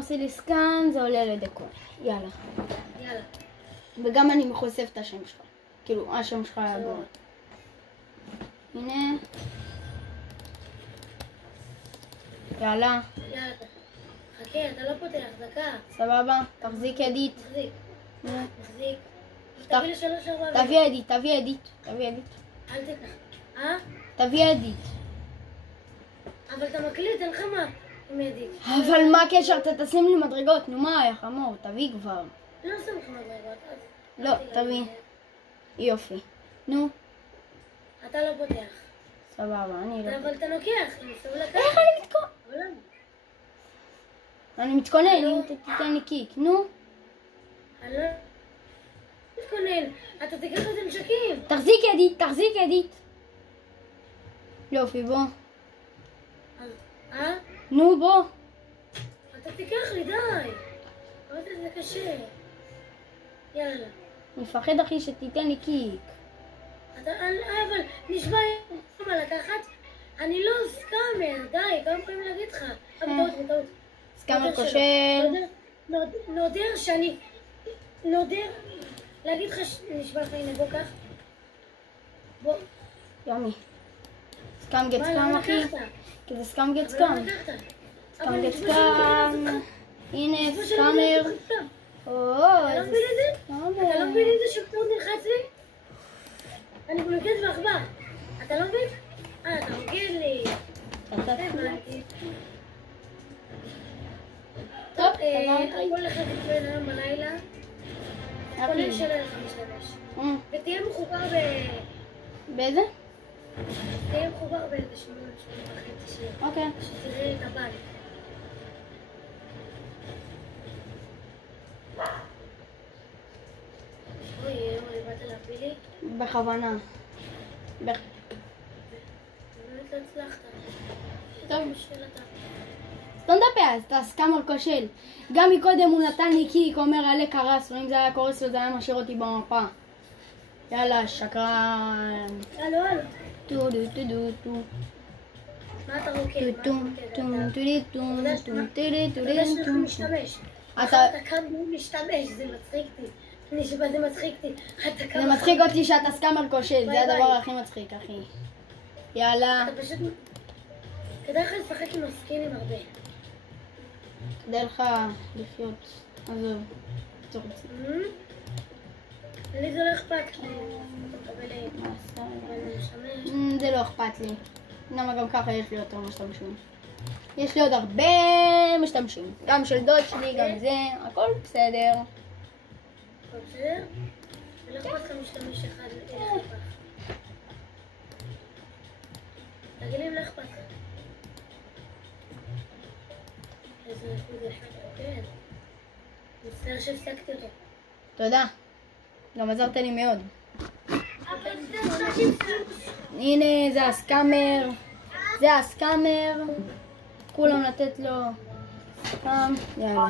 עושה לי סקאן, זה עולה לדקור. יאללה. יאללה. וגם אני מחושף את השם שלך. כאילו, השם שלך הגורם. הנה. יאללה. יאללה. חכה, אתה לא פותח, דקה. סבבה, תחזיק ידית. מחזיק. נו. מחזיק. תביא לי 3, 4. תביא ידית, תביא ידית. תביא ידית. אל תקח. תביא ידית. אבל אתה מקליט, אין לך מה עם ידית. אבל מה הקשר? אתה תשים לי מדרגות. נו מה, יא חמור, תביא כבר. לא שם לך מדרגות, אז... לא, תביא. יופי. נו. אתה לא פותח. סבבה, אני לא. אבל אתה לוקח, אני סובל לקחת. איך אני מתכונן? עולם. אני מתכונן, אם תיתן לי קיק. נו. אני לא מתכונן. אתה תיקח את המשקים. תחזיק ידית, תחזיק ידית. יופי, בוא. נו, בוא. אתה תיקח לי, די. אבל זה קשה. יאללה. אני מפחד אחי שתיתן לי קיק. אבל נשבע מה לקחת. אני לא סקאמר, די, כמה פעמים להגיד לך. בטעות. סקאמר כושל. נודר שאני... נודר... להגיד לך נשבע לך, הנה בוא קח. בוא. יומי. סקאם גט סקאם אחי. כי זה סקאם גט סקאם. סקאם גט סקאם. הנה סקאמר. אתה לא מבין את זה? אתה לא מבין את זה שפתאום נלחץ לי? אני מולקת בעכבר. אתה לא מבין? אתה מוגד לי. הבנתי. טוב, כל אחד יתפעל היום בלילה. כולל שלא לך משתמש. ותהיה מחובר באיזה? תהיה מחובר באיזה 8:30 שיר. אוקיי. שתראה את הבית. אוי, באת להפיל לי? בכוונה. באמת לא הצלחת. טוב. בשביל אתה. לא מדבר, אז אתה סקאמר כושל. גם מקודם הוא נתן לי קיק, אומר עלה קרס, ואם זה היה קורס לו זה היה משאיר אותי במפה. יאללה, שקרן. הלו. טו דו טו דו טו. מה אתה רוקד? טו טו טו טו טו טו אתה יודע שאתה משתמש. אתה קם ומשתמש, זה מצחיק אותי. נשבע, זה מצחיק אותי. זה מצחיק אותי שאתה סקאמר כושל, זה הדבר הכי מצחיק, אחי. יאללה. אתה פשוט... כדאי לך לשחק עם הסקינים הרבה. כדאי לך לחיות. עזוב. תורצי. לי זה לא אכפת. זה לא אכפת לי. למה גם ככה יש לי יותר משתמשים. יש לי עוד הרבה משתמשים. גם של דוד שלי, גם זה. הכל בסדר. הכל בסדר? ולא אכפת לך משתמש אחד. תגיד לי אם לא אכפת לך. איזה נקוד אחד, כן. מצטער שהפסקתי אותו. תודה. גם עזרת לי מאוד. הנה, זה הסקאמר. זה הסקאמר. כולם לתת לו סקאם. יאללה.